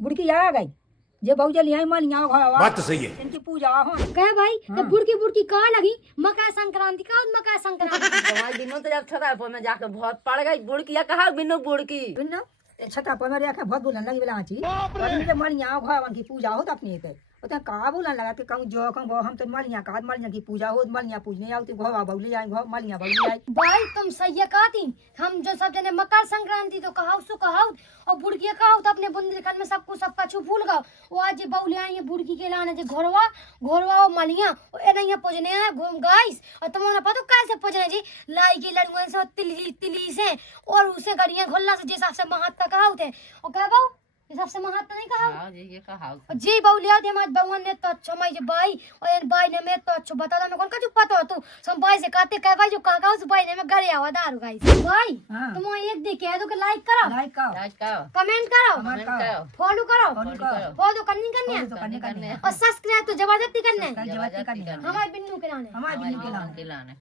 बुड़की आ गई जे बहु जली आई मालिया बात तो सही है। इनकी पूजा हो कहे भाई हाँ। तो बुड़की बुड़की कहाँ लगी? मकर संक्रांति का मकर संक्रांति हमारे दिनों तो जब छता पर में जाकर बहुत पड़ गई बुड़किया कहा बिन्नू बुड़की बिन्नो छता पर मेरे आंखें बहुत बुलन लगी बेला ची और मुझे मालिया घोड़ा की पूजा हो अपने पे उतना का बोलन लगा कि कहूं जो कहूं हम तो मालिया का मालिया की पूजा हो मालिया पूजने आती घोड़ा बहुली आई घोड़ा मालिया बहुली आई भाई तुम सही कहती। हम जो सब जने मकर संक्रांति तो कहाउ सो कहाउ और बुड़की कहाउ तो अपने बुंदेलखंड में सबको सब कछु भूल गओ। वो आज जे बौले आई बुड़की के लाने जे घोरवा घोरवा और मालिया ए नहीं पूजने हैं घूम गाइस और तुमने पता कैसे पूजने जी लाई की लड़ुआ से तिली तिली से और उसे गड़ियां खोलना से जैसा से महात्मा कहाउ थे और कह बाऊ ये सबसे महात्मा नहीं कहा हां जी ये कहा जी बौलिया दे मत बउन ने तो अच्छा मई जे बाई और इन बाई ने मैं तो अच्छा बता दो मैं कौन का पता हो तू सब बाई से कहते कह भाई जो कहा उस बाई ने मैं घरे आवा दारू गाइस भाई हाँ। तुम एक देख कह दो कि लाइक करो लाइक का आज का कमेंट करो कमेंट करो फॉलो करो करो फॉलो करनी करनी तो करने करने और सब्सक्राइब तो जबरदस्ती करना है जवाब करने हमारे बिन्नू के लाने हमारे बिन्नू के लाने लाने